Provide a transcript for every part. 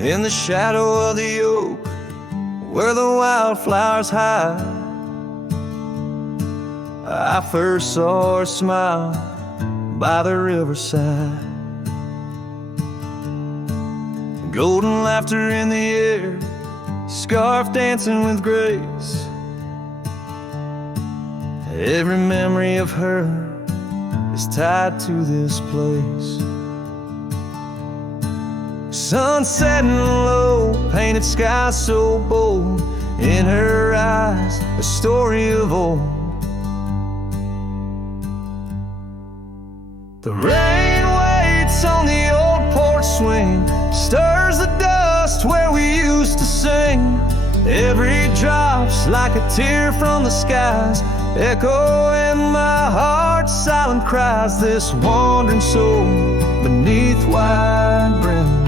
In the shadow of the oak, where the wildflowers hide, I first saw her smile by the riverside. Golden laughter in the air, scarf dancing with grace. Every memory of her is tied to this place. Sun setting low, painted sky so bold. In her eyes, a story of old. The rain waits on the old porch swing, stirs the dust where we used to sing. Every drop's like a tear from the skies, echo in my heart, silent cries. This wandering soul beneath wide brims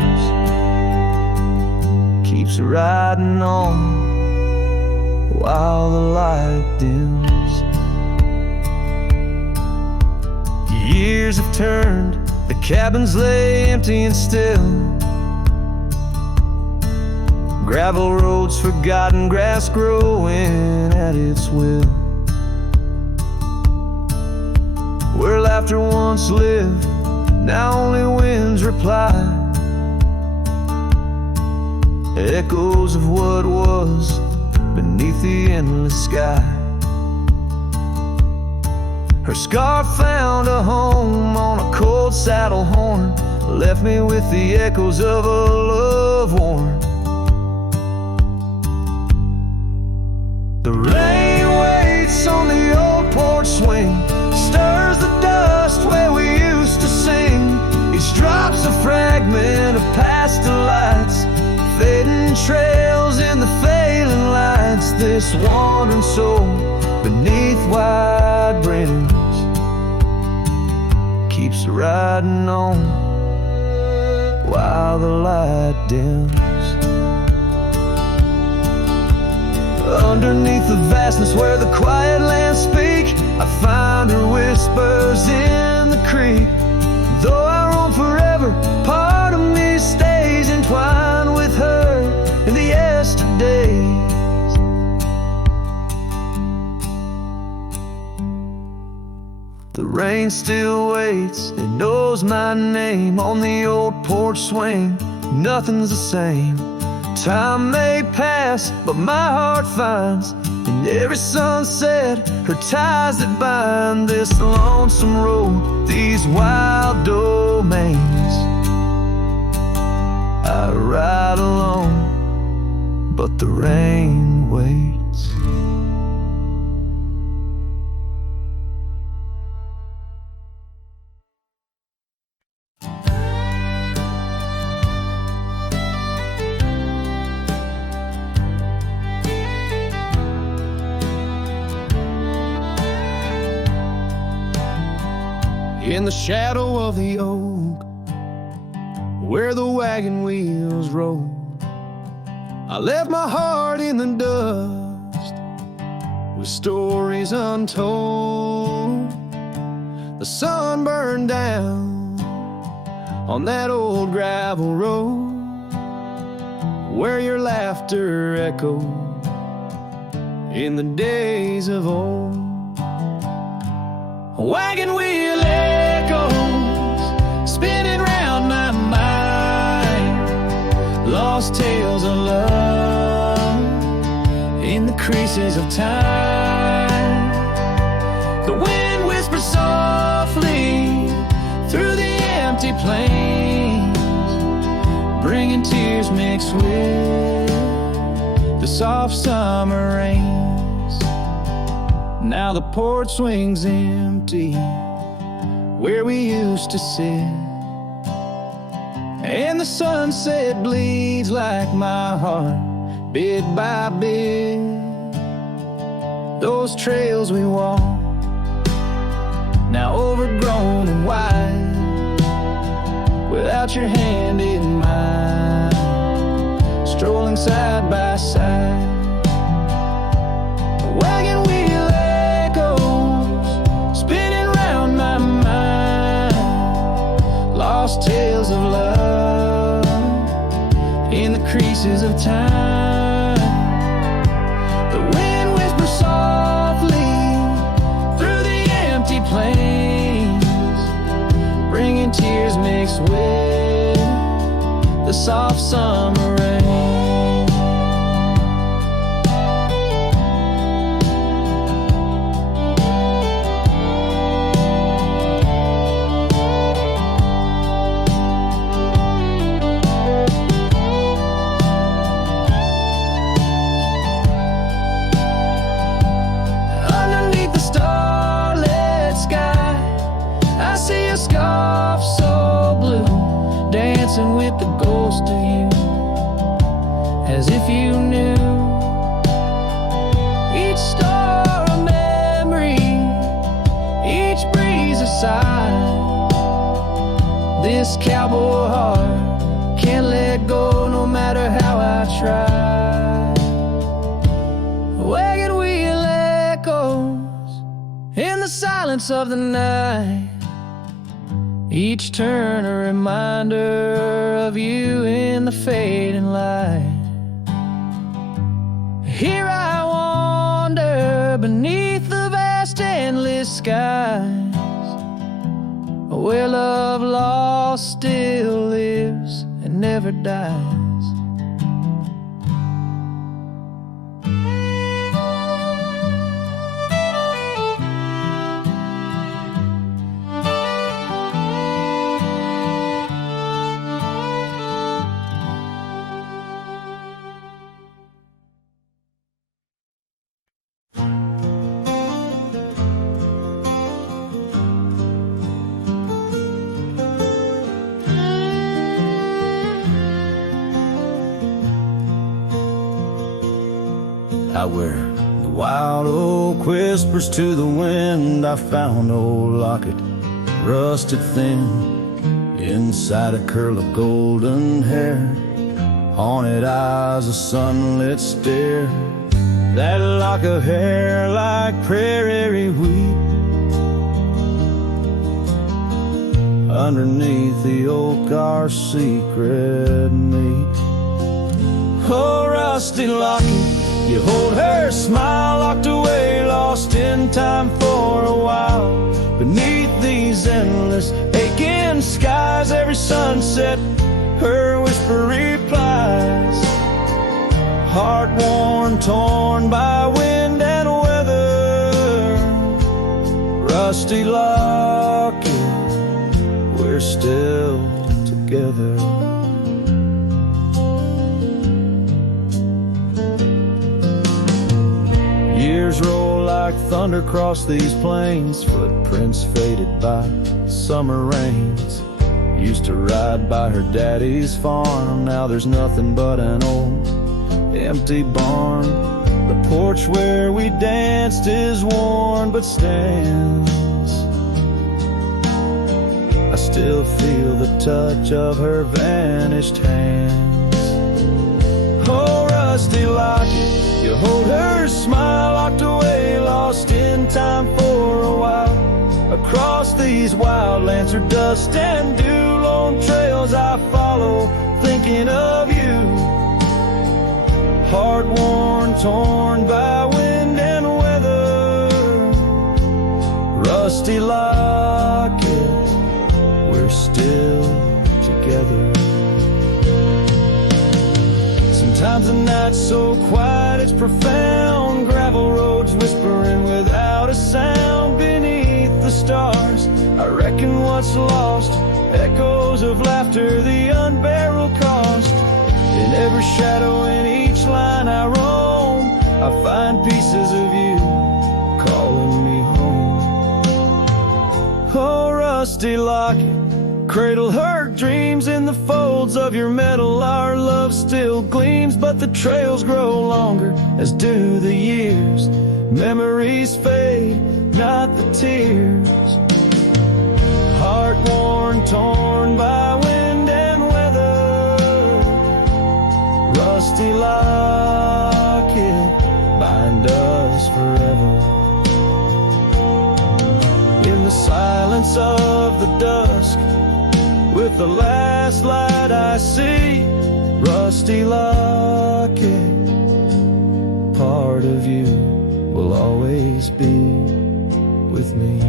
keeps riding on while the light dims. Years have turned, the cabins lay empty and still. Gravel roads forgotten, grass growing at its will. Where laughter once lived, now only winds reply. Echoes of what was beneath the endless sky. Her scarf found a home on a cold saddle horn, left me with the echoes of a love worn. The rain waits on the old porch swing, stirs the dust where we used to sing. Each drop's a fragment of past delights, fading trails in the failing lights. This wandering soul beneath wide brims keeps riding on while the light dims. Underneath the vastness where the quiet lands speak, I find her whispers in the creek. Though I roam forever, part of me stays entwined with her in the yesterdays. The rain still waits, it knows my name. On the old porch swing, nothing's the same. Time may pass, but my heart finds in every sunset her ties that bind this lonesome road, these wild domains. I ride alone, but the rain waits. In the shadow of the oak, where the wagon wheels roll, I left my heart in the dust with stories untold. The sun burned down on that old gravel road where your laughter echoed in the days of old. A wagon wheel echoes spinning round my mind, lost tales of love in the creases of time. The wind whispers softly through the empty plains, bringing tears mixed with the soft summer rains. Now the porch swing's empty where we used to sit, and the sunset bleeds like my heart bit by bit. Those trails we walk, now overgrown and wide, without your hand in mine, strolling side by side. A wagon wheel echoes spinning round my mind, lost tales of love in creases of time. The wind whispers softly through the empty plains, bringing tears mixed with the soft summer rain. Scarf so blue, dancing with the ghost of you, as if you knew each star a memory, each breeze a sigh. This cowboy heart can't let go no matter how I try. Wagon wheel echoes in the silence of the night, each turn a reminder of you in the fading light. Here I wander beneath the vast endless skies, where love lost still lives and never dies. Out where the wild oak whispers to the wind, I found old locket, rusted thin, inside a curl of golden hair, haunted eyes, a sunlit stare. That lock of hair like prairie wheat, underneath the oak our secret meet. Oh, rusty locket, you hold her smile, locked away, lost in time for a while. Beneath these endless aching skies, every sunset her whisper replies. Heart worn, torn by wind and weather, rusty locket, we're still together. Years roll like thunder across these plains, footprints faded by summer rains. Used to ride by her daddy's farm, now there's nothing but an old empty barn. The porch where we danced is worn but stands. I still feel the touch of her vanished hands. Oh, rusty locket, you hold her smile, locked away, lost in time for a while. Across these wild lands, her dust and dew, lone trails I follow, thinking of you. Heart worn, torn by wind and weather, rusty locket, we're still together. Sometimes the night's so quiet it's profound, gravel roads whispering without a sound. Beneath the stars, I reckon what's lost, echoes of laughter, the unbearable cost. In every shadow, in each line I roam, I find pieces of you calling me home. Oh, rusty locket, cradle her dreams in the folds of your metal. Our love still gleams, but the trails grow longer, as do the years. Memories fade, not the tears. Heart worn, torn by wind and weather, rusty locket, bind us forever. In the silence of the dusk, with the last light I see. Rusty locket, part of you will always be with me.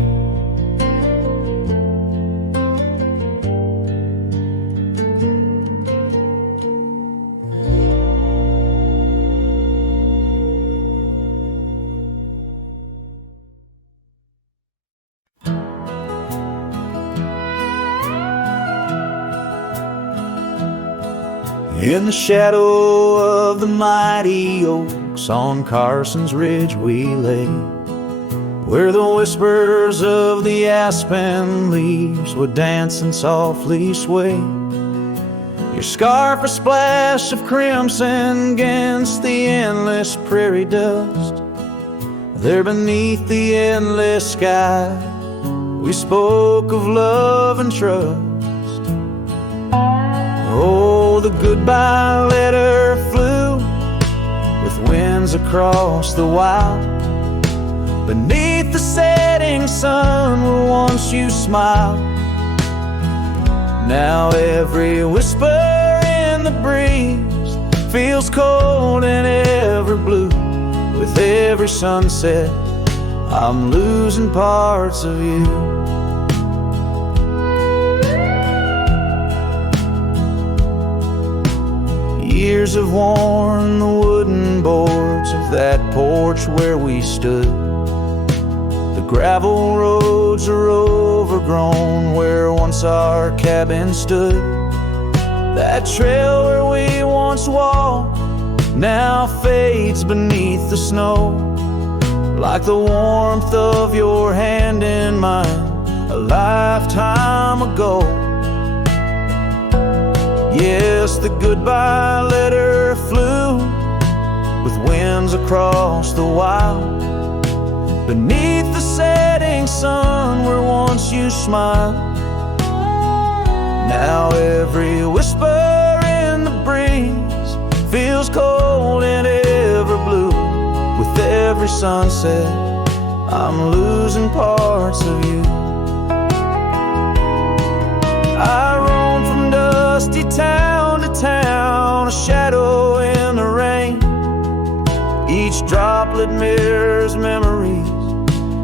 In the shadow of the mighty oaks on Carson's Ridge we lay, where the whispers of the aspen leaves would dance and softly sway. Your scarf a splash of crimson against the endless prairie dust. There beneath the endless sky we spoke of love and trust. Oh, the goodbye letter flew with winds across the wild. Beneath the setting sun where once you smiled. Now every whisper in the breeze feels cold and ever blue. With every sunset I'm losing parts of you. Years have worn the wooden boards of that porch where we stood. The gravel roads are overgrown where once our cabin stood. That trail where we once walked now fades beneath the snow, like the warmth of your hand in mine a lifetime ago. Yes, the goodbye letter flew with winds across the wild. Beneath the setting sun where once you smiled. Now every whisper in the breeze feels cold and ever blue. With every sunset I'm losing parts of you. I roam from dusty town to town, a shadow in the rain. Each droplet mirrors memories,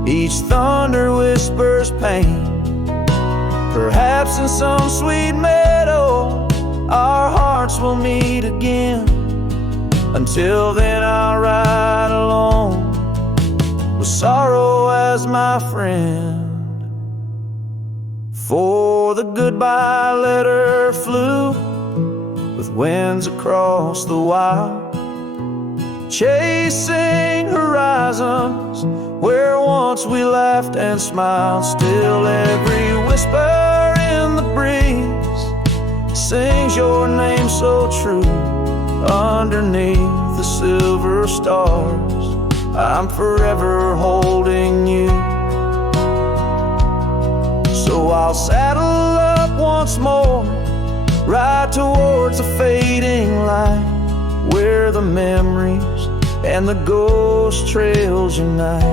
each thunder whispers pain. Perhaps in some sweet meadow our hearts will meet again. Until then I'll ride alone with sorrow as my friend. For the goodbye letter flew with winds across the wild, chasing horizons where once we laughed and smiled. Still every whisper in the breeze sings your name so true. Underneath the silver stars I'm forever holding you. So I'll saddle up once more, ride towards the fading light, where the memories and the ghost trails unite.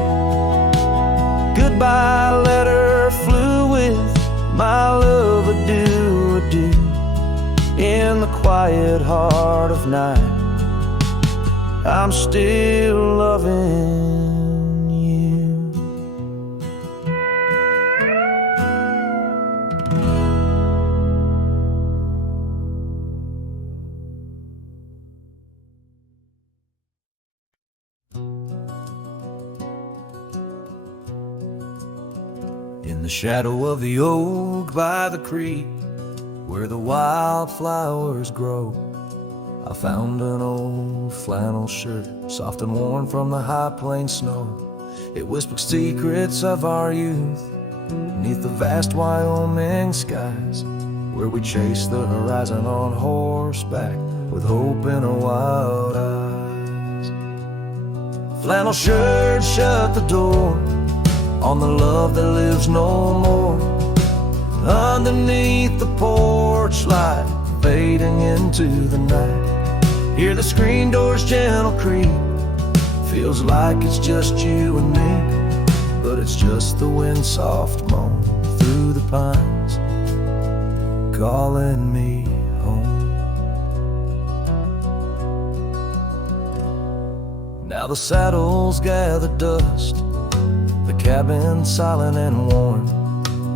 Goodbye letter flew with my love, adieu, adieu. In the quiet heart of night I'm still loving you. In the shadow of the oak by the creek, where the wildflowers grow, I found an old flannel shirt, soft and worn from the high plain snow. It whispered secrets of our youth, beneath the vast Wyoming skies, where we chased the horizon on horseback, with hope in our wild eyes. Flannel shirt shut the door on the love that lives no more. Underneath the porch light, fading into the night, hear the screen door's gentle creak. Feels like it's just you and me, but it's just the wind soft moan through the pines. calling me home. Now the saddles gather dust, the cabin silent and warm.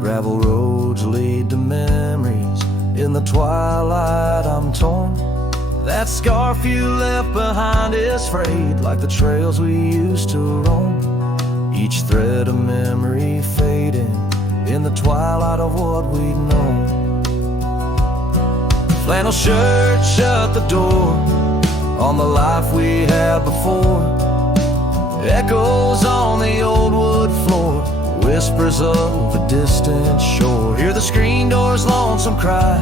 Gravel roads lead to memories. In the twilight I'm torn. That scarf you left behind is frayed, like the trails we used to roam. Each thread of memory fading in the twilight of what we'd known. Flannel shirt shut the door on the life we had before. Echoes on the old wood floor, whispers of a distant shore. Hear the screen door's lonesome cry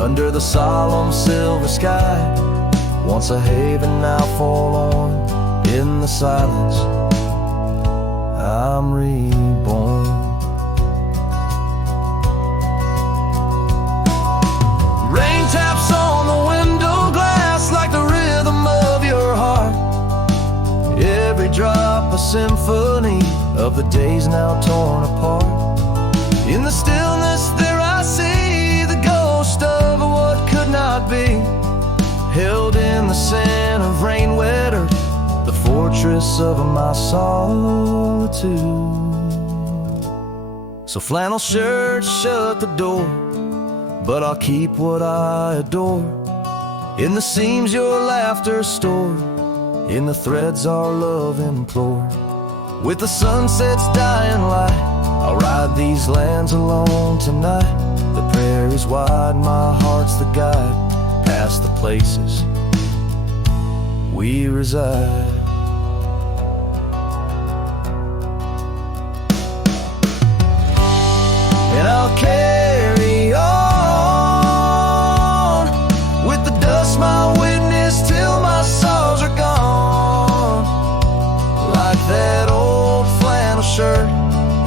under the solemn silver sky. Once a haven, now forlorn. In the silence, I'm reborn. Rain taps on the window glass like the rhythm of your heart. Every drop a symphony of the days now torn apart. In the stillness there I see the ghost of what could not be, held in the scent of rain-wet earth, the fortress of my solitude. So flannel shirts shut the door, but I'll keep what I adore. In the seams your laughter stored, in the threads our love implored. With the sunset's dying light, I'll ride these lands alone tonight. The prairie's wide, my heart's the guide, past the places we reside. And I'll carry on with the dust my witness till my sorrows are gone. Like that old flannel shirt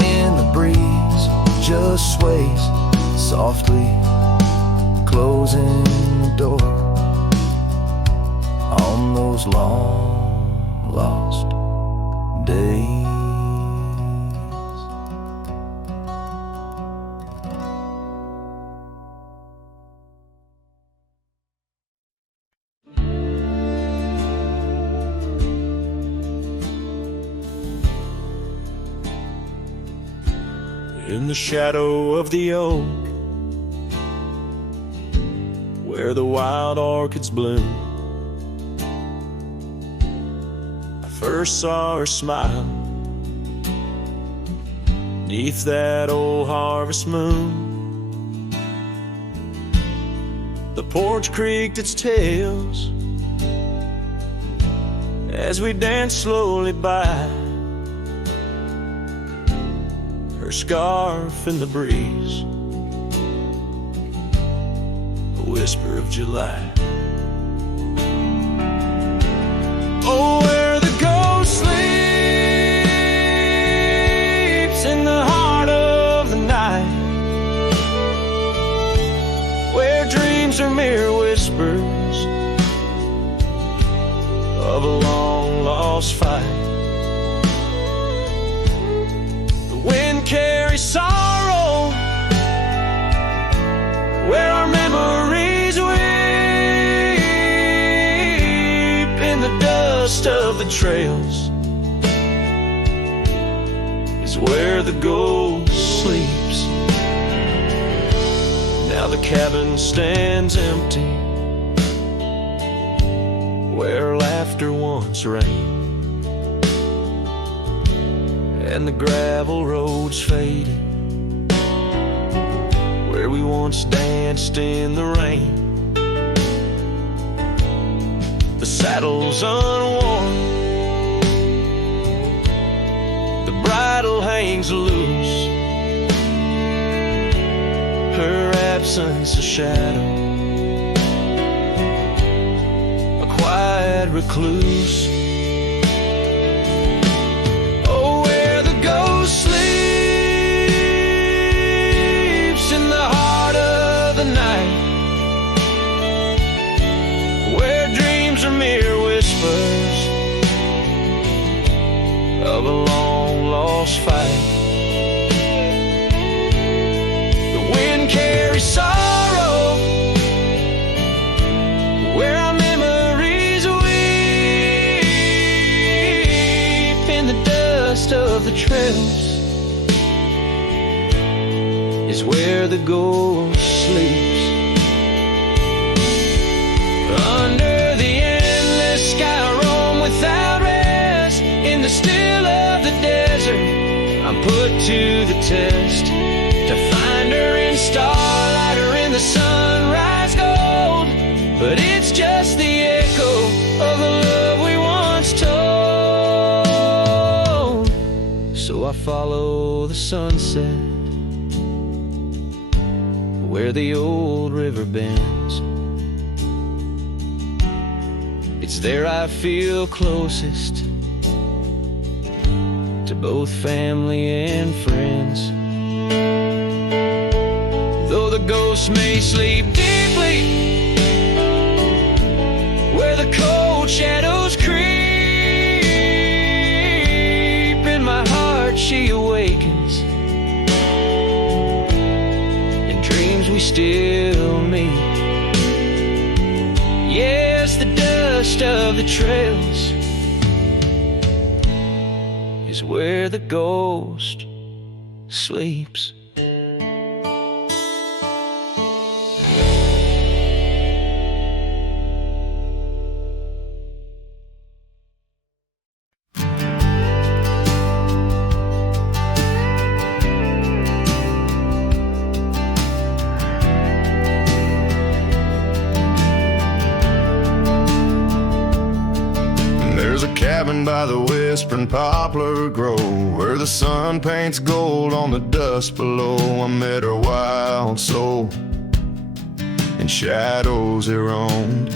in the breeze, just sways softly, closing the door on those long lost days. In the shadow of the oak, where the wild orchids bloom, I first saw her smile neath that old harvest moon. The porch creaked its tails as we danced slowly by, her scarf in the breeze, a whisper of July. Oh, where the ghost sleeps in the heart of the night, where dreams are mere whispers of a long lost fight. Wind carries sorrow where our memories weep. In the dust of the trails is where the ghost sleeps. Now the cabin stands empty where laughter once reigned, and the gravel roads faded where we once danced in the rain. The saddle's unworn, the bridle hangs loose, her absence a shadow, a quiet recluse. Sleeps in the heart of the night, where dreams are mere whispers of a long lost fight. The wind carries sorrow the trails is where the ghost sleeps. Under the endless sky I roam without rest. In the still of the desert I'm put to the test, to find her in starlight or in the sunrise gold. But it's just the echo of the love we once told. So I follow the sunset where the old river bends. It's there I feel closest to both family and friends. Though the ghosts may sleep deeply where the cold shadows creep, in my heart she awakens. In dreams we still meet. Yes, the dust of the trails is where the ghost sleeps. By the whispering poplar grove, where the sun paints gold on the dust below, I met her wild soul, in shadows it roamed.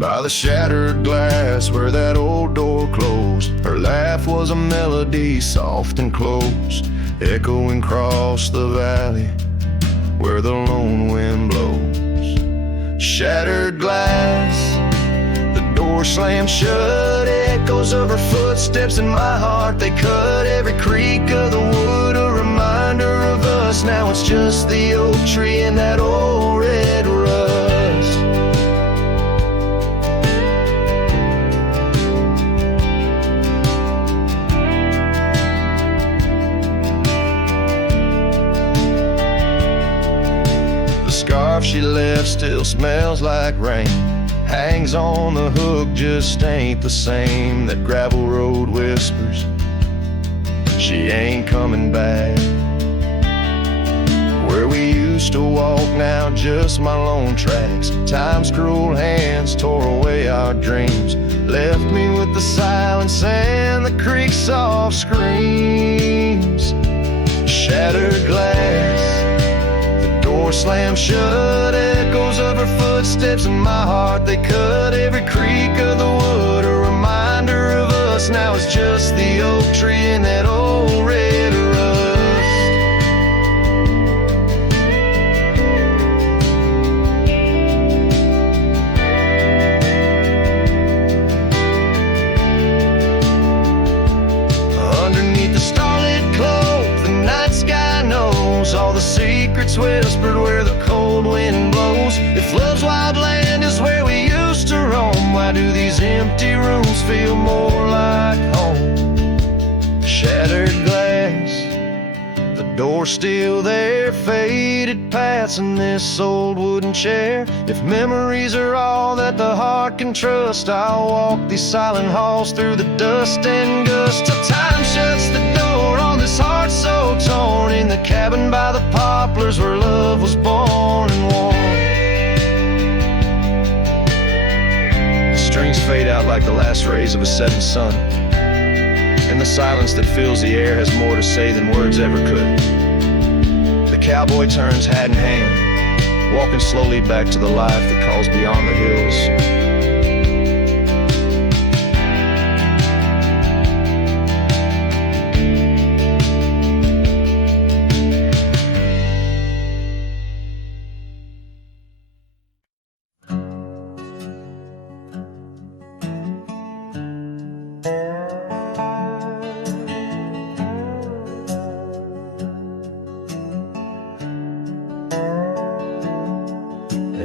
By the shattered glass where that old door closed, her laugh was a melody soft and close, echoing across the valley where the lone wind blows. Shattered glass, door slammed shut, echoes of her footsteps in my heart. They cut every creak of the wood, a reminder of us. Now it's just the oak tree and that old red rust. The scarf she left still smells like rain, hangs on the hook, just ain't the same. That gravel road whispers she ain't coming back. Where we used to walk, now just my lone tracks. Time's cruel hands tore away our dreams, left me with the silence and the creek's soft screams. Shattered glass, door slammed shut, echoes of her footsteps in my heart. They cut every creak of the wood, a reminder of us. Now it's just the oak tree and that old red rust. Underneath the starlit cloak, the night sky knows all the secrets whispered where the cold wind blows. If love's wild land is where we used to roam, why do these empty rooms feel more like home? Shattered glass, the door still there, faded paths in this old wooden chair. If memories are all that the heart can trust, I'll walk these silent halls through the dust and gust till time shuts the door on this heart so torn. In the cabin by the poplars where love was born and worn. The strings fade out like the last rays of a setting sun, and the silence that fills the air has more to say than words ever could. The cowboy turns hat in hand, walking slowly back to the life that calls beyond the hills.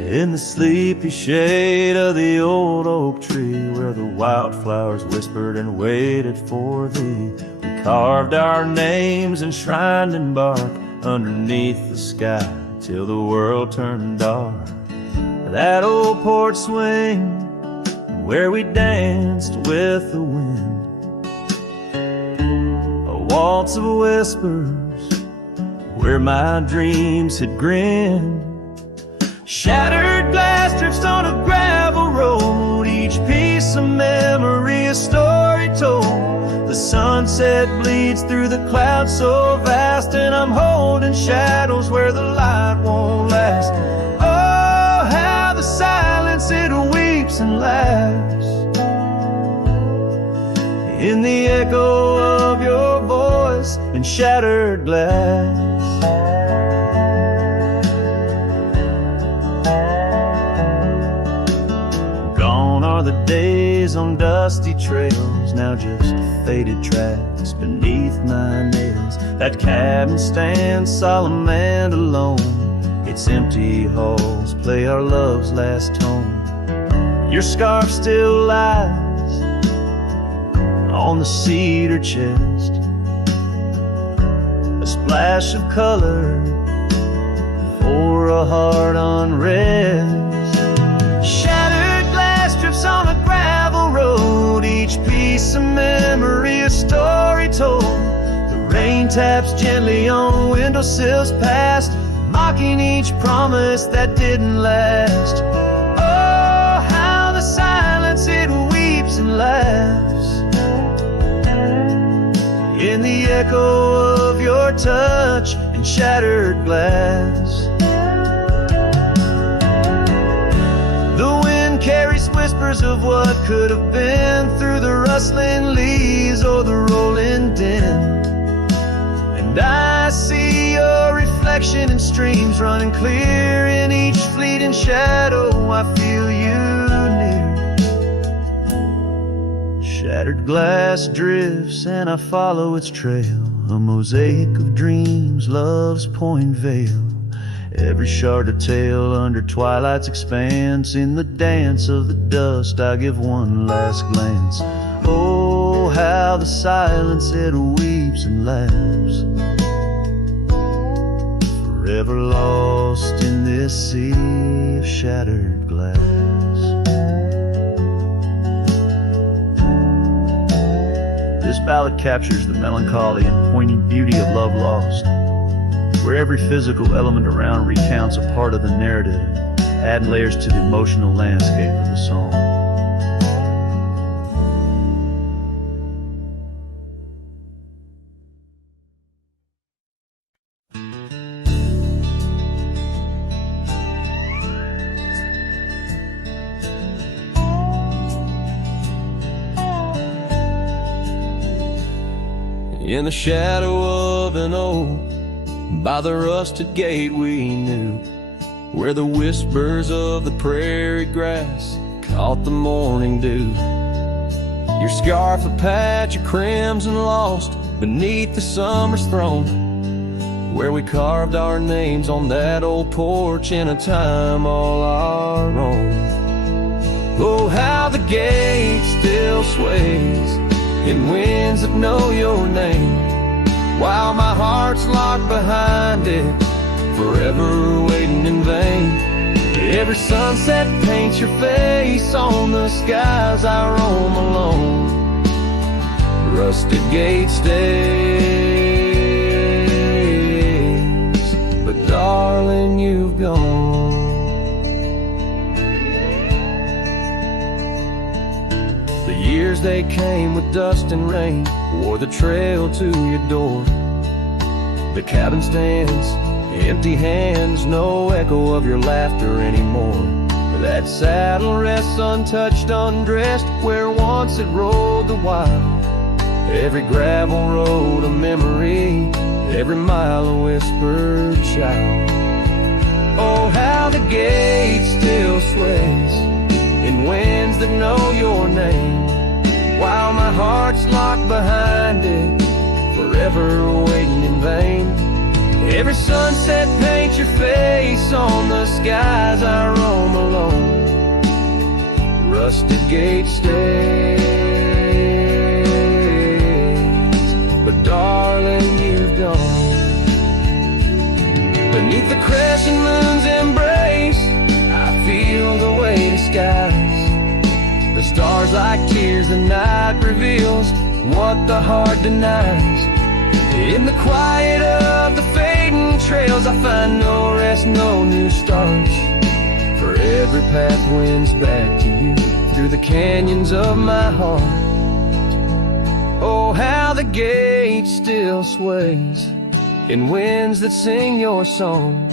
In the sleepy shade of the old oak tree, where the wildflowers whispered and waited for thee, carved our names enshrined in bark underneath the sky till the world turned dark. That old porch swing where we danced with the wind, a waltz of whispers where my dreams had grinned. Shattered glass drifts on a gravel road, each piece of memory a story told. The sunset bleeds through the clouds so vast, and I'm holding shadows where the light won't last. Oh, how the silence it weeps and laughs in the echo of your voice and shattered glass. Gone are the days on dusty trails, now just faded tracks beneath my nails. That cabin stands solemn and alone, its empty halls play our love's last tone. Your scarf still lies on the cedar chest, a splash of color for a heart unrest. Shattered glass drips on a gravel road, each piece of memory a story told. The rain taps gently on windowsills past, mocking each promise that didn't last. Oh, how the silence it weeps and laughs in the echo of your touch and shattered glass. The wind carries whispers of what could have been through the rustling leaves or the rolling din, and I see your reflection in streams running clear. In each fleeting shadow I feel you near. Shattered glass drifts and I follow its trail, a mosaic of dreams, love's point veil. Every shard of tale under twilight's expanse, in the dance of the dust I give one last glance. Oh, how the silence it weeps and laughs, forever lost in this sea of shattered glass. This ballad captures the melancholy and poignant beauty of love lost, where every physical element around recounts a part of the narrative, adding layers to the emotional landscape of the song. In the shadow of an old, by the rusted gate we knew, where the whispers of the prairie grass caught the morning dew. Your scarf a patch of crimson lost beneath the summer's throne, where we carved our names on that old porch in a time all our own. Oh, how the gate still sways in winds that know your name, while my heart's locked behind it, forever waiting in vain. Every sunset paints your face on the skies I roam alone. Rusted gate stays, but darling, you've gone. The years they came with dust and rain, wore the trail to your door. The cabin stands, empty hands, no echo of your laughter anymore. That saddle rests untouched, undressed, where once it rode the wild. Every gravel road a memory, every mile a whispered child. Oh, how the gate still sways in winds that know your name, while my heart's locked behind it, forever waiting in vain. Every sunset paints your face on the skies I roam alone. Rusted gate stays, but Beneath the crescent moon's embrace, I feel the weight of skies. The stars like tears, the night reveals what the heart denies. In the quiet of the fading trails, I find no rest, no new starts. For every path wins back to you through the canyons of my heart. Oh, how the gate still sways in winds that sing your song,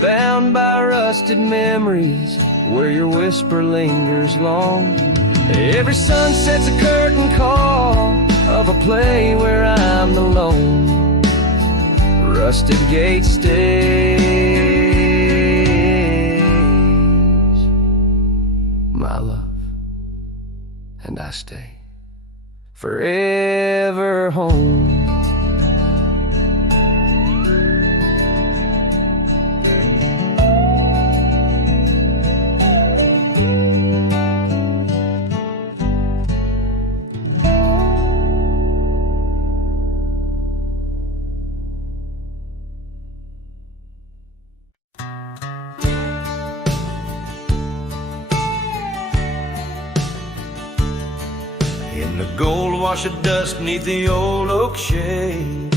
bound by rusted memories where your whisper lingers long. Every sunset's a curtain call of a play where I'm alone. Rusted gate stays, my love, and I stay forever home. In the gold wash of dust beneath the old oak shade,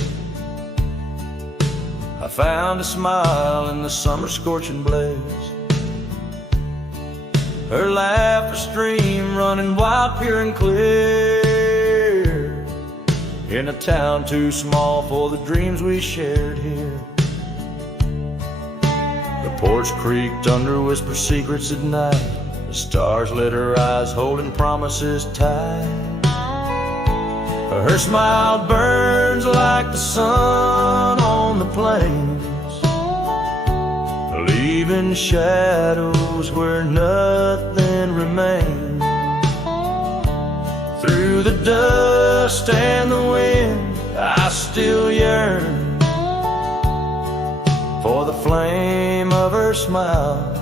I found a smile in the summer scorching blaze. Her laugh a stream running wild, pure and clear, in a town too small for the dreams we shared here. The porch creaked under whisper secrets at night. The stars lit her eyes holding promises tight. Her smile burns like the sun on the plains, leaving shadows where nothing remains. Through the dust and the wind, I still yearn for the flame of her smile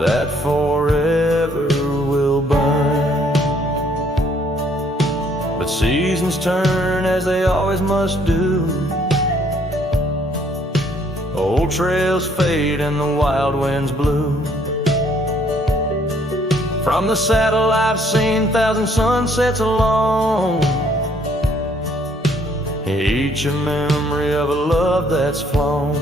that forever will burn. But seasons turn as they always must do. Old trails fade and the wild winds blow. From the saddle I've seen 1,000 sunsets alone, each a memory of a love that's flown.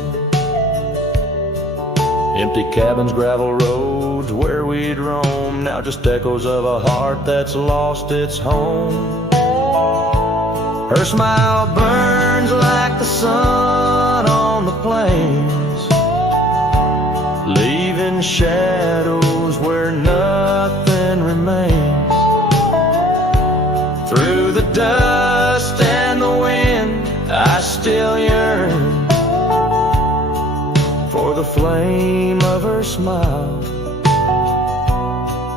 Empty cabins, gravel roads where we'd roam, now just echoes of a heart that's lost its home. Her smile burns like the sun on the plains, leaving shadows where nothing remains. Through the dust and the wind, I still yearn for the flame of her smile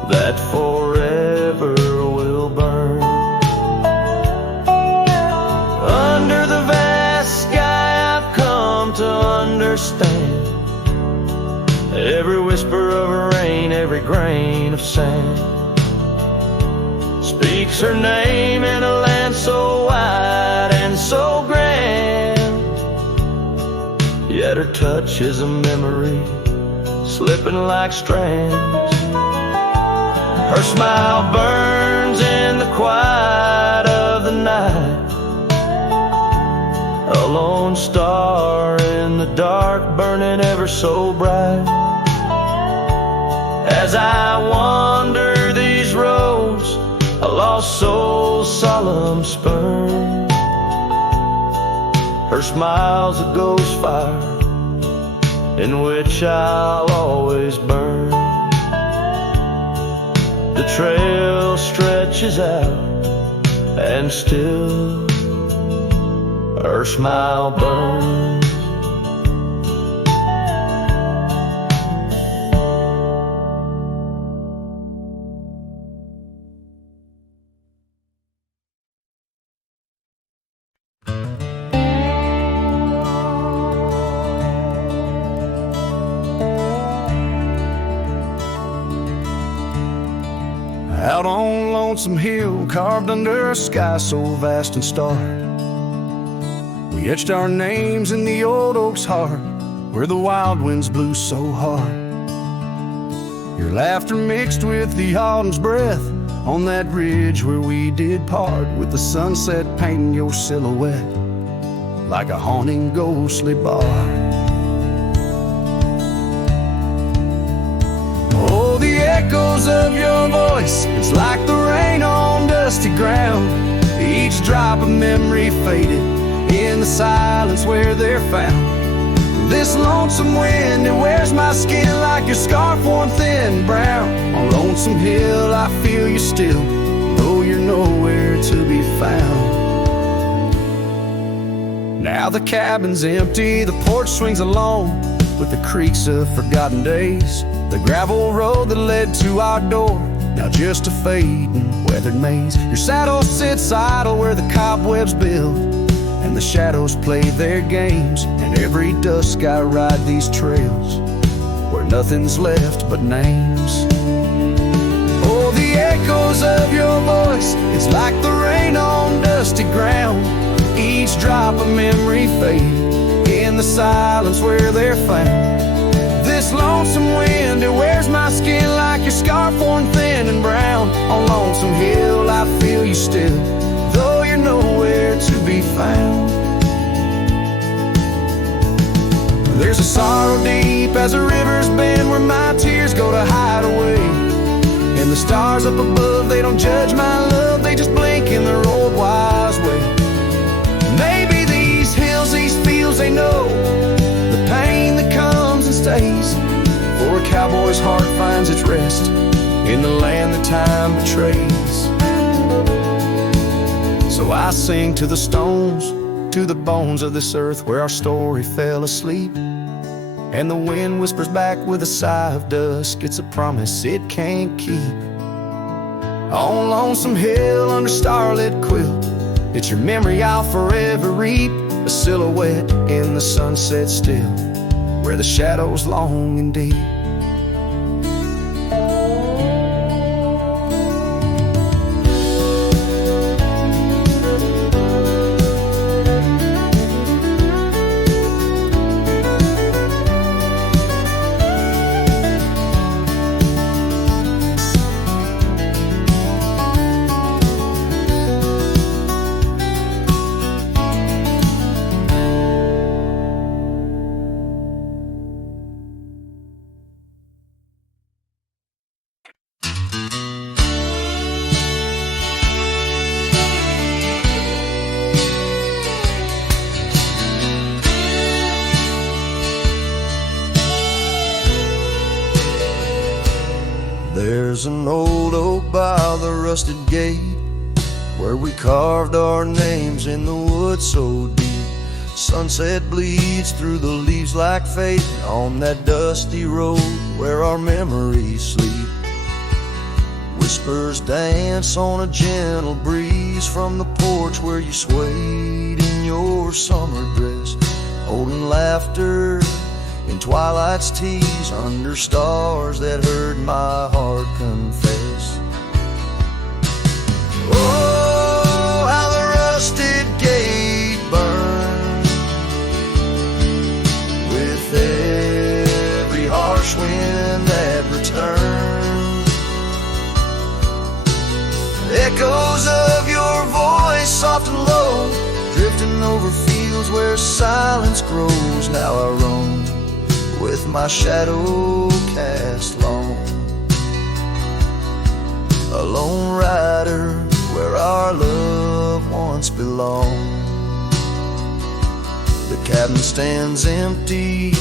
that forever will burn. Under the vast sky I've come to understand every whisper of rain, every grain of sand speaks her name in a land so wide and so grand. Yet her touch is a memory slipping like strands. Her smile burns in the quiet of the night, a lone star in the dark burning ever so bright. As I wander these roads, a lost soul's solemn spurn, her smile's a ghost fire in which I'll always burn. The trail stretches out and still her smile burns. Out on Lonesome Hill, carved under a sky so vast and starry, We etched our names in the old oak's heart, where the wild winds blew so hard. Your laughter mixed with the autumn's breath on that ridge where we did part, with the sunset painting your silhouette like a haunting ghostly bar. Oh, the echoes of your voice, it's like the rain on dusty ground. Each drop of memory faded in the silence where they're found. This lonesome wind, it wears my skin like your scarf worn thin brown. On Lonesome Hill I feel you still, though you're nowhere to be found. Now the cabin's empty, the porch swings alone with the creaks of forgotten days. The gravel road that led to our door, now just a fading weathered maze. Your saddle sits idle where the cobwebs build, and the shadows play their games. And every dusk I ride these trails where nothing's left but names. Oh, the echoes of your voice, it's like the rain on dusty ground. Each drop of memory faded in the silence where they're found. This lonesome wind, it wears my skin like your scarf worn thin and brown. On Lonesome Hill I feel you still, though you're nowhere to be found. There's a sorrow deep as the rivers bend where my tears go to hide away. And the stars up above, they don't judge my love, they just blink in their old wise way. Maybe these hills, these fields, they know the pain that comes and stays. For a cowboy's heart finds its rest in the land that time betrays. So I sing to the stones, to the bones of this earth where our story fell asleep. And the wind whispers back with a sigh of dusk, it's a promise it can't keep. On Lonesome Hill under starlit quilt, it's your memory I'll forever reap. A silhouette in the sunset still, where the shadows long and deep. There's an old oak by the rusted gate where we carved our names in the wood so deep. Sunset bleeds through the leaves like fate on that dusty road where our memories sleep. Whispers dance on a gentle breeze from the porch where you swayed in your summer dress, holding laughter in Twilight's tease under stars that heard my heart confess. Oh, how the rusted gate burned with every harsh wind that returned. Echoes of your voice, soft and low, drifting over fields where silence grows. Now I roam with my shadow cast long, a lone rider where our love once belonged. The cabin stands empty,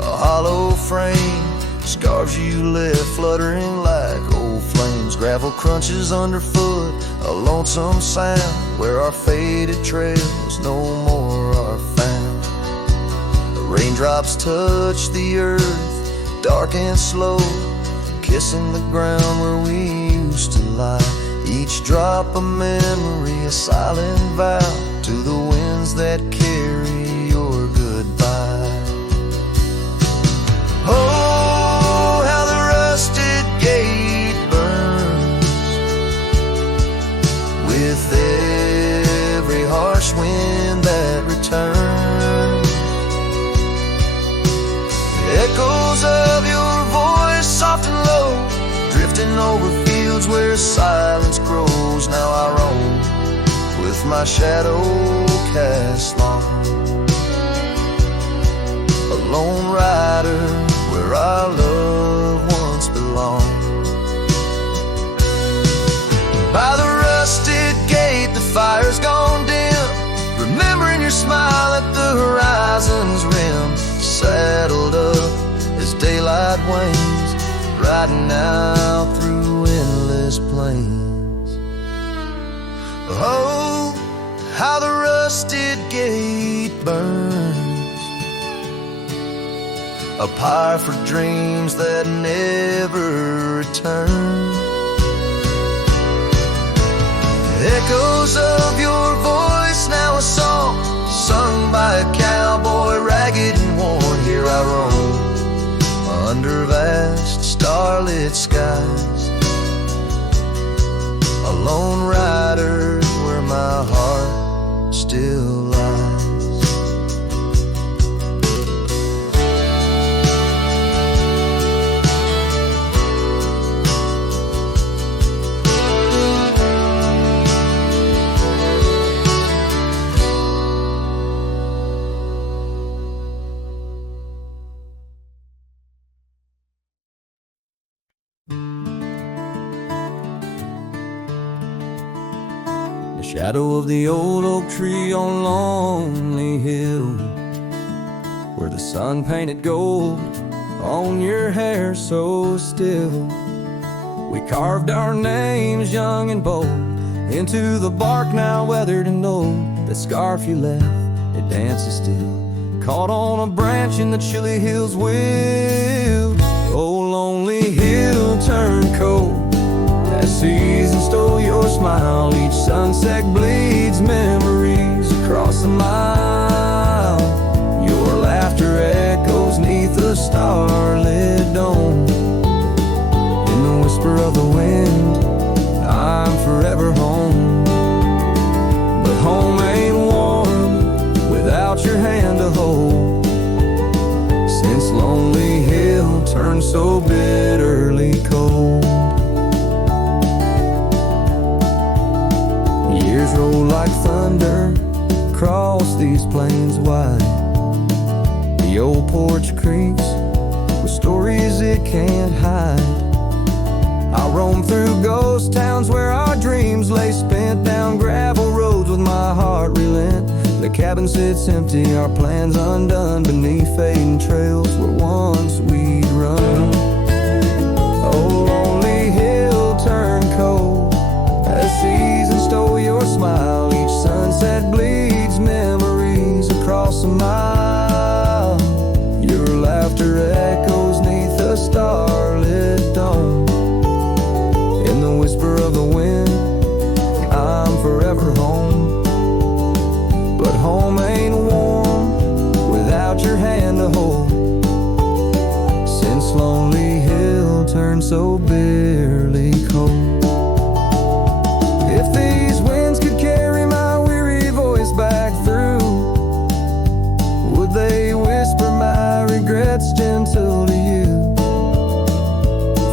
a hollow frame, scarves you left fluttering like old flames. Gravel crunches underfoot, a lonesome sound where our faded trails no more are found. Raindrops touch the earth, dark and slow, kissing the ground where we used to lie. Each drop a memory, a silent vow to the winds that carry your goodbye. Oh, how the rusted gate burns with every harsh wind that returns. over fields where silence grows. Now I roam with my shadow cast long, a lone rider where our love once belonged. By the rusted gate, the fire's gone dim, remembering your smile at the horizon's rim. Saddled up as daylight wanes, riding out through endless plains. Oh, how the rusted gate burns, a pyre for dreams that never return. Echoes of your voice, now a song sung by a cowboy, ragged and worn. Here I roam under vast starlit skies, a lone rider where my heart still lies. Shadow of the old oak tree on Lonely Hill, where the sun painted gold on your hair so still. We carved our names young and bold into the bark now weathered and old. That scarf you left, it dances still, caught on a branch in the chilly hills wild. Oh, Lonely Hill turned cold as season stole your smile. Each sunset bleeds memories across a mile. Your laughter echoes neath the starlit dome. In the whisper of the wind, I'm forever home. But home ain't warm without your hand to hold. Since Lonely Hill turned so bitterly cold. Years roll like thunder across these plains wide. The old porch creaks with stories it can't hide. I roam through ghost towns where our dreams lay spent, down gravel roads with my heart relent. The cabin sits empty, our plans undone, beneath fading trails where once we'd run. Oh, Lonely Hill turned cold as season stole your smile. Each sunset bleeds memories across a mile. Your laughter echoes neath the starlit dome. In the whisper of the wind, I'm forever home. But home ain't warm without your hand to hold. Since Lonely Hill turned so bitterly cold. If these winds could carry my weary voice back through, would they whisper my regrets gentle to you?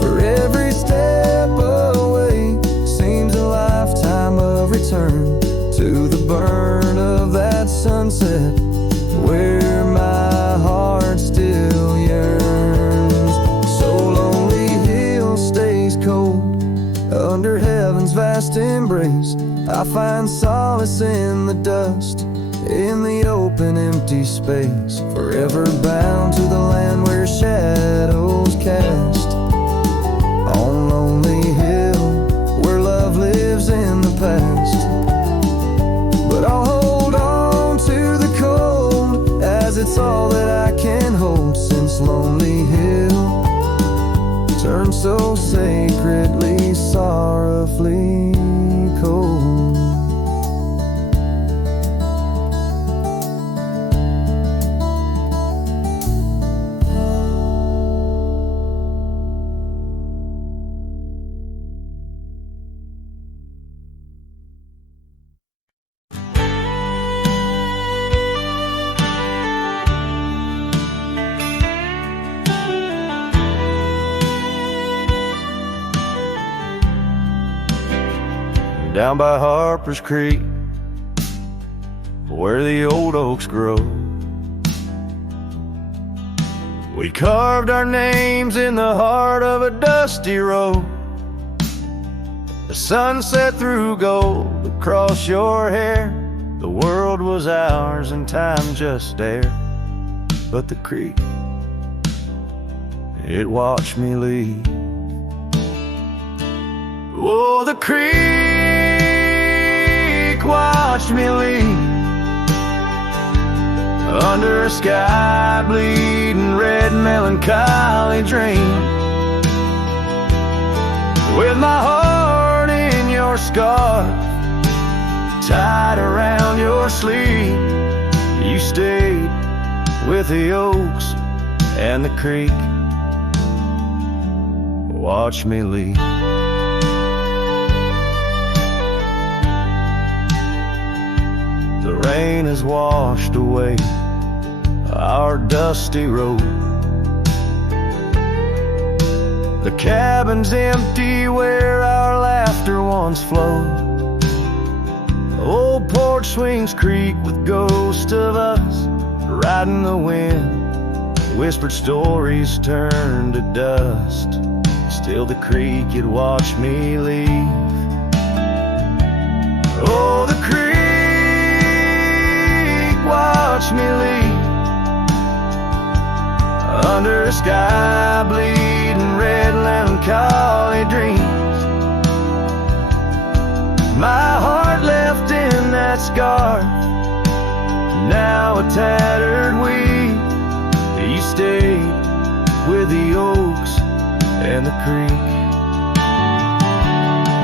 For every step away seems a lifetime of return to the burn of that sunset where my heart still yearns. So Lonely Hill stays cold under heaven's vast embrace. I find solace in the dust, in the open empty space, forever bound to the land where shadows cast. On Lonely Hill, where love lives in the past. But I'll hold on to the cold, as it's all that I can hold. Since Lonely Hill turned so sacredly, sorrowfully cold. down by Harper's Creek, where the old oaks grow. We carved our names in the heart of a dusty road. The sunset threw gold across your hair. The world was ours and time just stared. But the creek, it watched me leave. Oh, the creek watched me leave, under a sky bleeding red melancholy dream, with my heart in your scarf tied around your sleeve. You stayed with the oaks and the creek. Watch me leave. The rain has washed away our dusty road. The cabin's empty where our laughter once flowed. The old porch swings creak with ghosts of us riding the wind. Whispered stories turn to dust. Still the creek, it watched me leave. Oh, the creek watched me leave, under a sky bleeding red melancholy dreams. My heart left in that scar, now a tattered weed. You stayed with the oaks and the creek.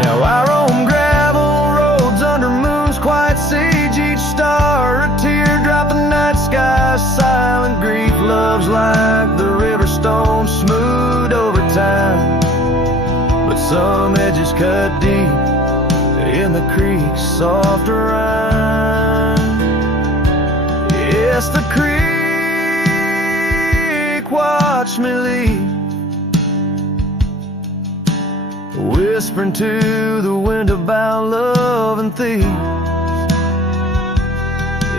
Now I roam gravel roads under moons quite siege. Each star a teardrop, the night sky silent grief. Love's like the river stone, smooth over time, but some edges cut deep in the creek's soft rime. Yes, the creek watched me leave, whispering to the wind about love and thieves.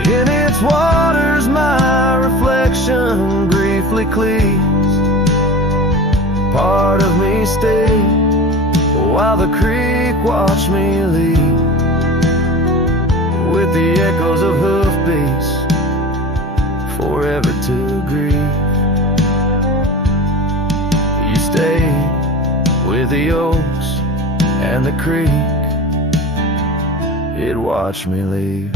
In its waters my reflection briefly cleaves. Part of me stayed while the creek watched me leave, with the echoes of hoofbeats forever to grieve. You stayed with the oaks and the creek, it watched me leave.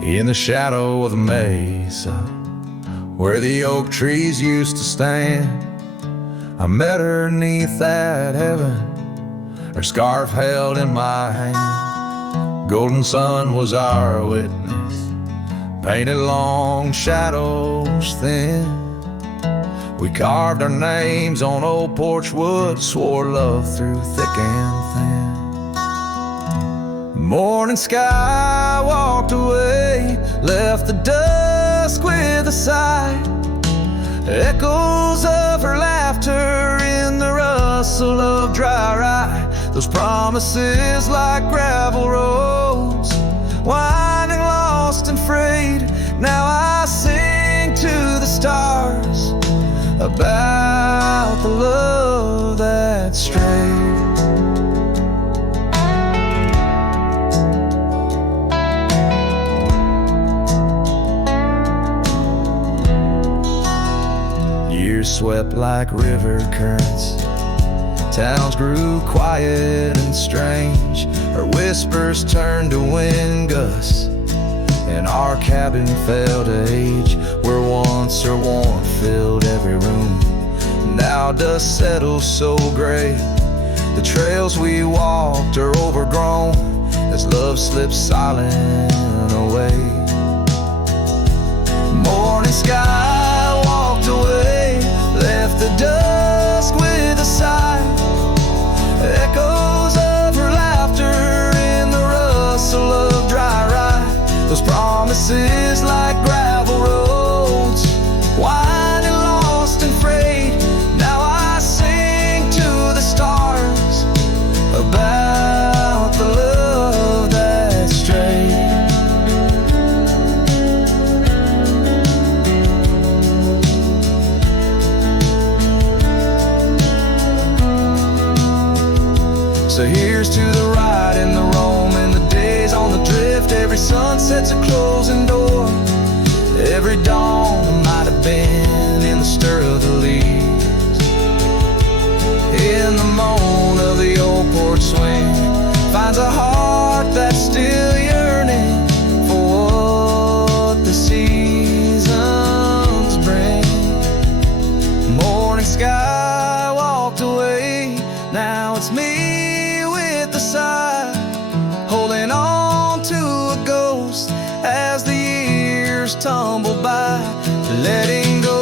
In the shadow of the mesa, where the oak trees used to stand, I met her 'neath that heaven, her scarf held in my hand. Golden sun was our witness, painted long shadows thin. We carved our names on old porch wood, swore love through thick and thin. Morning sky walked away, left the dusk with a sigh. Echoes of her laughter in the rustle of dry rye. Those promises like gravel roads, winding lost and frayed. Now I sing to the stars about the love that strayed. Years swept like river currents, towns grew quiet and strange. Her whispers turned to wind gusts, and our cabin fell to age. Where once her warmth filled every room, now dust settles so gray. The trails we walked are overgrown as love slips silent away. Morning sky walked away, left the dusk with a sigh. Echoes of her laughter in the rustle of dry rye. Those promises like gravel roads, winding lost and frayed. Now I sing to the stars about the love that strayed. So here's to the ride and the roam and the days on the drift. Every sunset's a closing door. Every dawn might have been in the stir of the leaves. In the moan of the old porch swing finds a heart that's still yearning for what the seasons bring. Morning sky walked away, now it's me with the sigh, holding on to a ghost as the years tumble by. Letting go,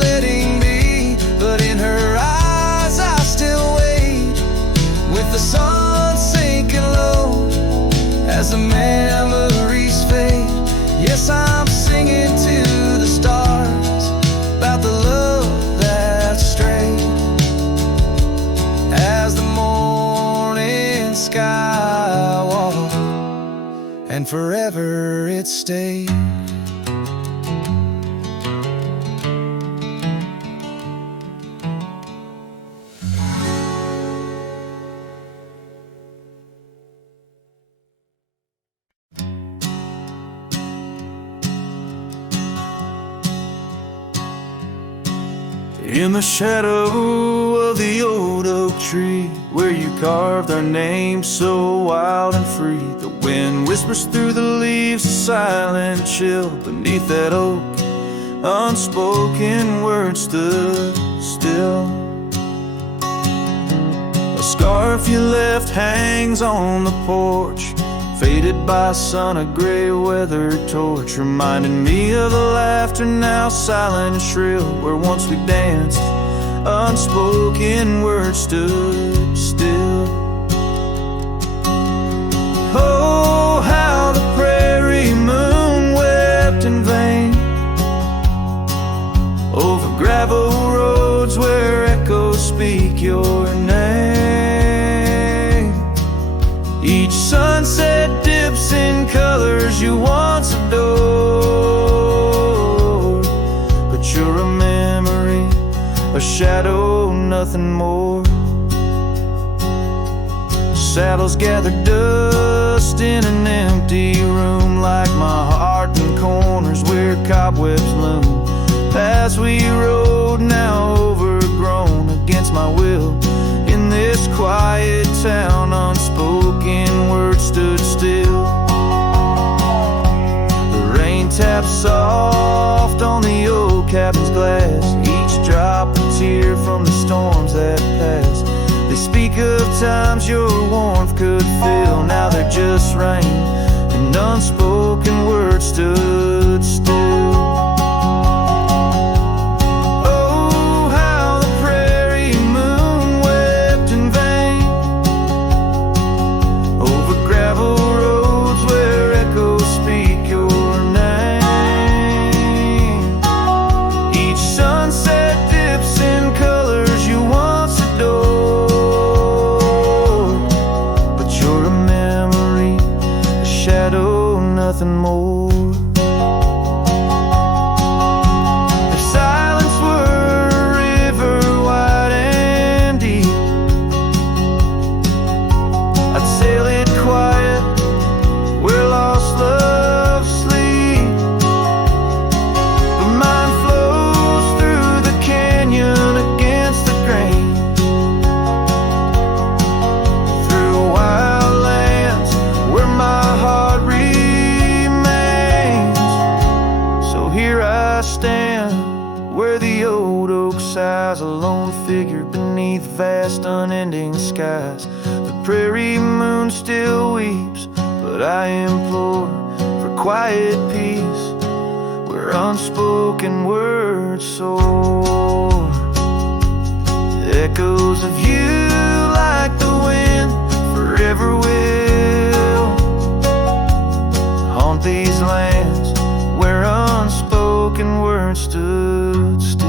letting be, but in her eyes I still wait, with the sun sinking low as the memories fade. Yes, I'm singing to the stars about the love that strayed. As the morning sky walked, and forever it stayed. In the shadow of the old oak tree, where you carved our names so wild and free, the wind whispers through the leaves, a silent chill beneath that oak. Unspoken words stood still. A scarf you left hangs on the porch, faded by sun, a gray weathered torch, reminding me of the laughter now silent and shrill, where once we danced. Unspoken words stood still. Oh, how the prairie moon wept in vain over gravel roads where echoes speak your name. Each sunset dips in colors you once adored, but you're a memory, a shadow, nothing more. Saddles gather dust in an empty room, like my heart in corners where cobwebs loom. Paths we rode now overgrown against my will. In this quiet town, unspoken words stood still. The rain taps soft on the old cabin's glass, each drop a tear from the storms that passed. They speak of times your warmth could fill, now they're just rain, and unspoken words stood still. Nothing more. If silence were a river wide and deep, I'd sail it quiet where lost love sleep. But mine flows through the canyon against the grain, through wild lands where my heart I stand where the old oak as a lone figure beneath vast unending skies. The prairie moon still weeps, but I implore for quiet peace where unspoken words soar. The echoes of you like the wind forever will haunt these lands where unspoken words stood still.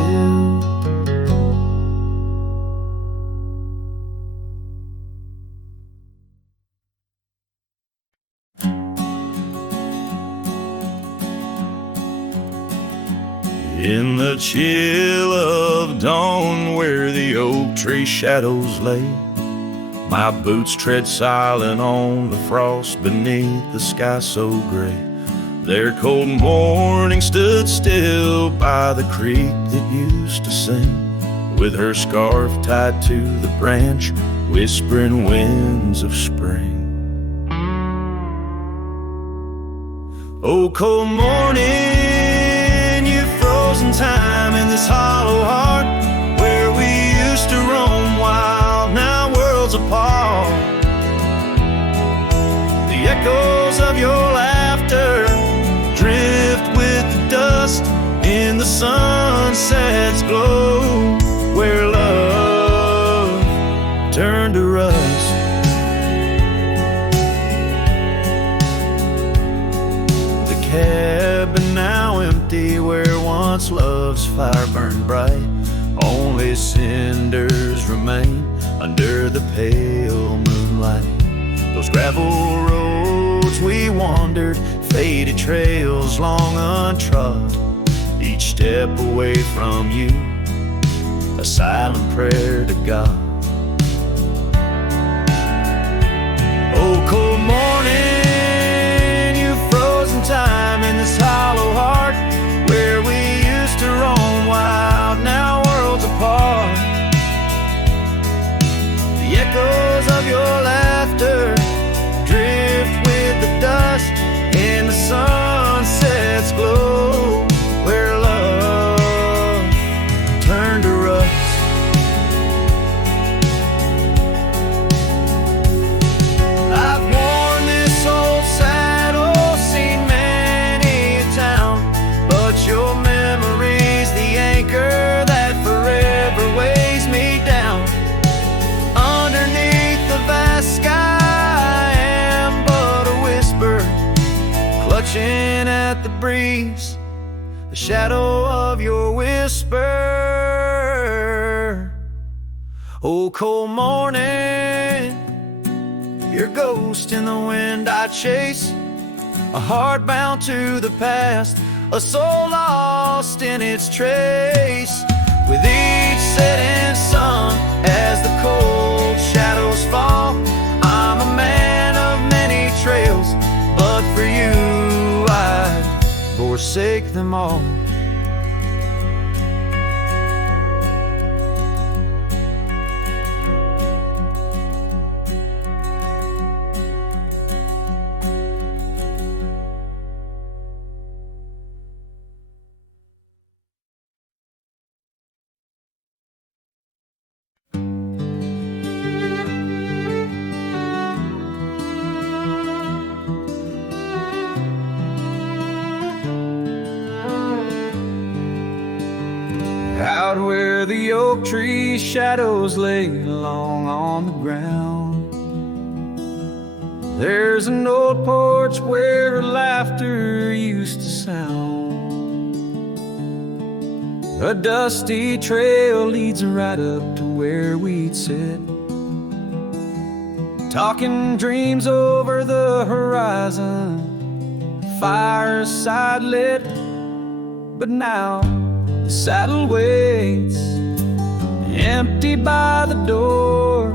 In the chill of dawn where the oak tree shadows lay, my boots tread silent on the frost beneath the sky so gray. Their cold morning stood still by the creek that used to sing, with her scarf tied to the branch, whispering winds of spring. Oh, cold morning, you've frozen time in this hollow heart where we used to roam wild, now worlds apart. The echoes of your laughter drift with the dust in the sunset's glow, where love turned to rust. The cabin now empty where once love's fire burned bright, only cinders remain under the pale moonlight. Those gravel roads we wandered, faded trails long untrod, each step away from you, a silent prayer to God. Oh, cold morning, you've frozen time in this hollow heart where we used to roam wild, now worlds apart. The echoes of your laughter drift with the dust in the sunset's glow, where love turned to rust. I've worn this old saddle, seen many a town, but your memory's the anchor that forever weighs me down. Underneath the vast sky clutching at the breeze, the shadow of your whisper. Oh, cold morning, your ghost in the wind I chase, a heart bound to the past, a soul lost in its trace. With each setting sun as the cold shadows fall, I'm a man of many trails, but for you I'd forsake them all. Out where the oak tree shadows lay long on the ground, there's an old porch where laughter used to sound. A dusty trail leads right up to where we'd sit, talking dreams over the horizon, fireside lit. But now the saddle waits, empty by the door.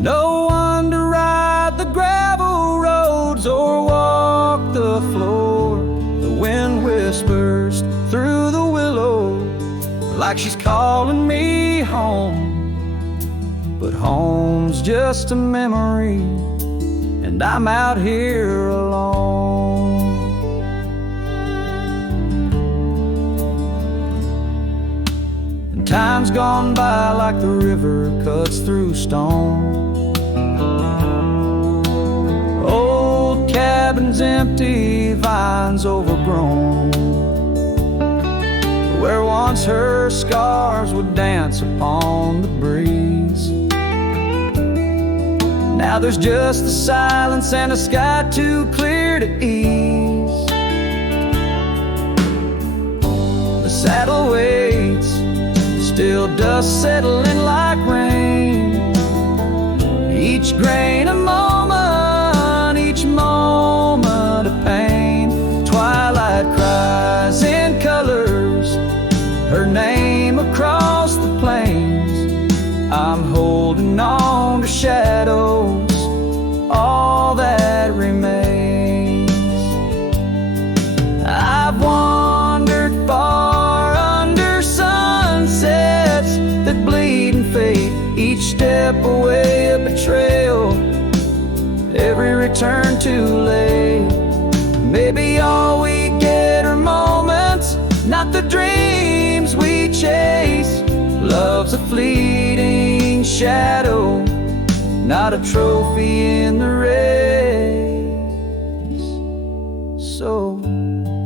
No one to ride the gravel roads or walk the floor. The wind whispers through the willow like she's calling me home, but home's just a memory, and I'm out here alone. Time's gone by like the river cuts through stone. Old cabins empty, vines overgrown, where once her scars would dance upon the breeze. Now there's just the silence and a sky too clear to ease. The saddle waits, still dust settling like rain. Each grain a moment, each moment a pain. Twilight cries in colors, her name across the plains. I'm holding on to shadows, all that remains. I've wandered far under sunsets that bleed and fade, each step away a betrayal, every return too late. Maybe all we get are moments, not the dreams we chase. Love's a fleeting shadow, not a trophy in the race. So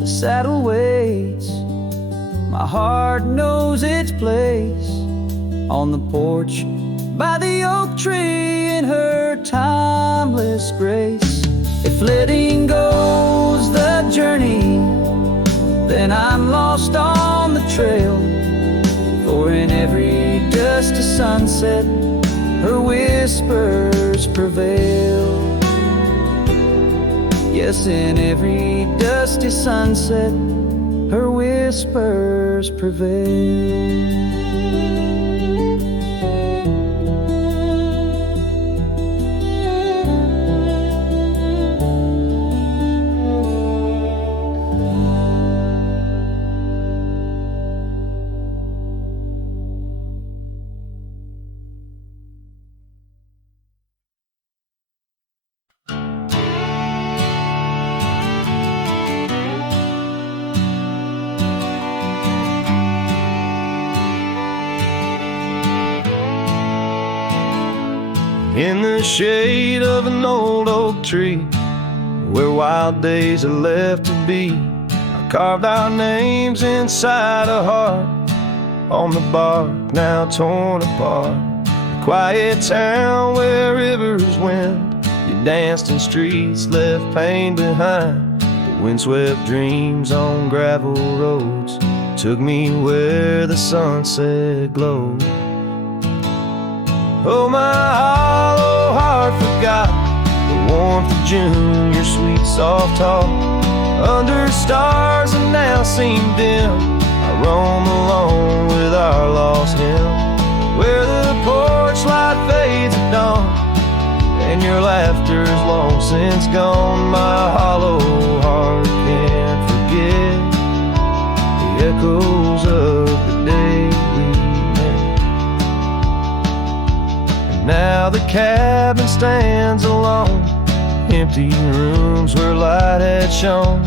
the saddle waits, my heart knows its place, on the porch by the oak tree in her timeless grace. If letting go's the journey, then I'm lost on the trail. For in every dusty sunset, her whispers prevail. Yes, in every dusty sunset, her whispers prevail. In the shade of an old oak tree, where wild days are left to be, I carved our names inside a heart on the bark now torn apart. A quiet town where rivers went, you danced in streets, left pain behind. But windswept dreams on gravel roads took me where the sunset glowed. Oh, my hollow heart forgot the warmth of June, your sweet soft talk. Under stars that now seem dim, I roam alone with our lost hymn, where the porch light fades at dawn, and your laughter's long since gone. My hollow heart can't forget the echoes of the day we met. Now the cabin stands alone, empty rooms where light had shone,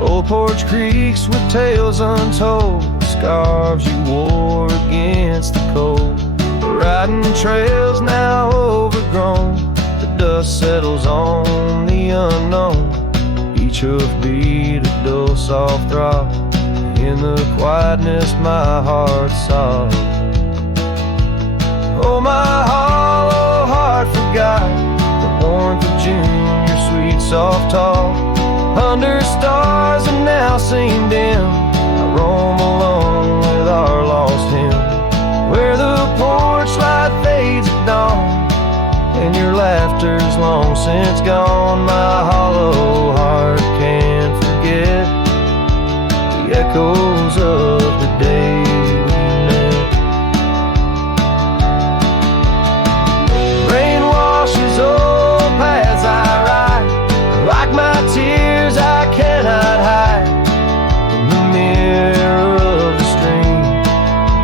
old porch creaks with tales untold, scarves you wore against the cold. The riding trails now overgrown, the dust settles on the unknown, each hoofbeat a dull soft throb, in the quietness my heart sobs. Oh, my hollow heart forgot the warmth of June, your sweet soft talk. Under stars that now seem dim, I roam alone with our lost hymn, where the porch light fades at dawn, and your laughter's long since gone. My hollow heart can't forget the echoes of the day. Old paths I ride, like my tears I cannot hide. In the mirror of the stream,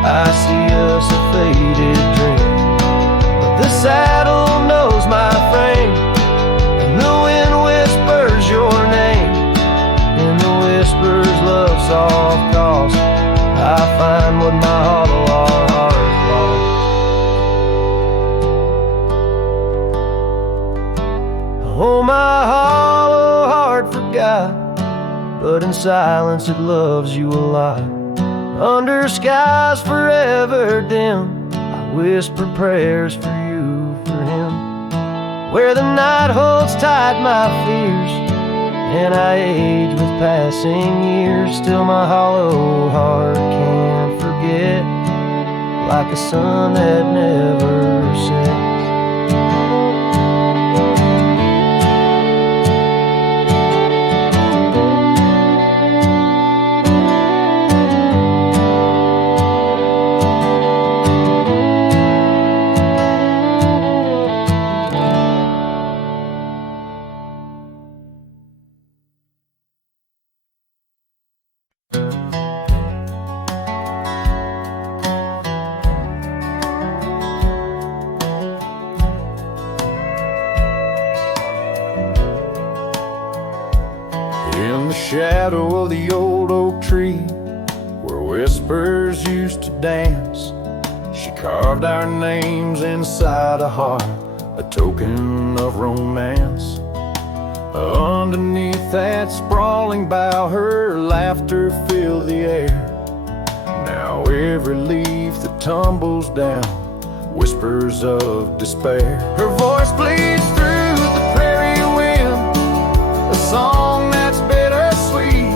I see us a faded dream. But the saddle knows my frame, and the wind whispers your name, and the whispers love soft calls. I find what my hollow heart but in silence it loves you a lot. Under skies forever dim, I whisper prayers for you, for him. Where the night holds tight my fears, and I age with passing years, still my hollow heart can't forget, like a sun that never sets. In the shadow of the old oak tree, where whispers used to dance, she carved our names inside a heart, a token of romance. Underneath that sprawling bough, her laughter filled the air. Now every leaf that tumbles down whispers of despair. Her voice bleeds through the prairie wind, a song that's bittersweet.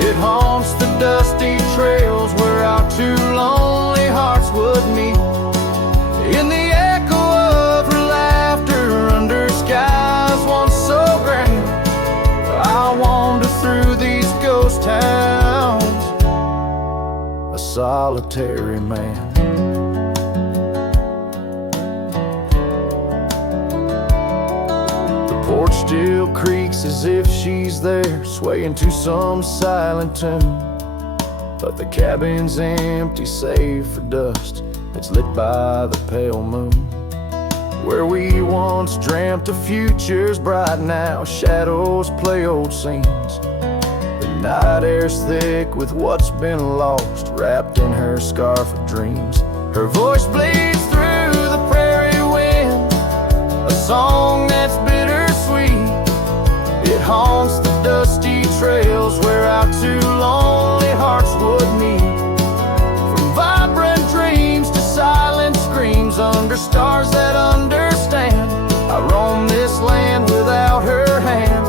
It haunts the dusty trails where our two lonely hearts would meet. In the echo of her laughter under skies once so grand, I wander through these ghost towns, a solitary man. The porch still creaks as if she's there, swaying to some silent tune. But the cabin's empty save for dust that's lit by the pale moon. Where we once dreamt of futures bright, now shadows play old scenes. The night air's thick with what's been lost, wrapped in her scarf of dreams. Her voice bleeds through the prairie wind, a song that's bittersweet. It haunts the dusty trails where our two lonely hearts would meet. From vibrant dreams to silent screams under stars that understand, I roam this land without her hand,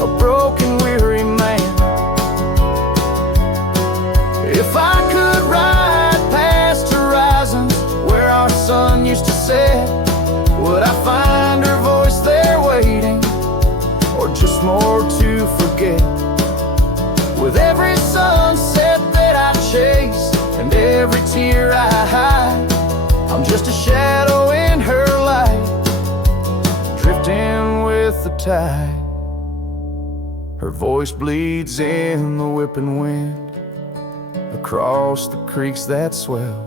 a broken, weary man. If I could ride past horizons where our sun used to set, would I find her voice there waiting, or just more to forget? With every sunset that I chase and every tear I hide, I'm just a shadow in her light, drifting with the tide. Her voice bleeds in the whipping wind, across the creeks that swell.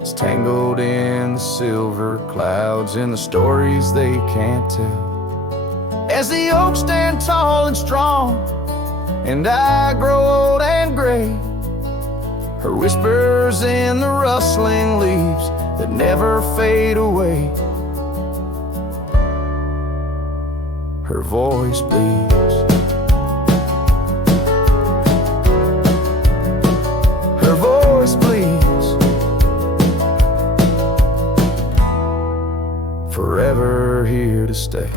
It's tangled in the silver clouds, in the stories they can't tell. As the oaks stand tall and strong, and I grow old and gray, her whispers in the rustling leaves that never fade away. Her voice bleeds. Her voice bleeds, forever here to stay.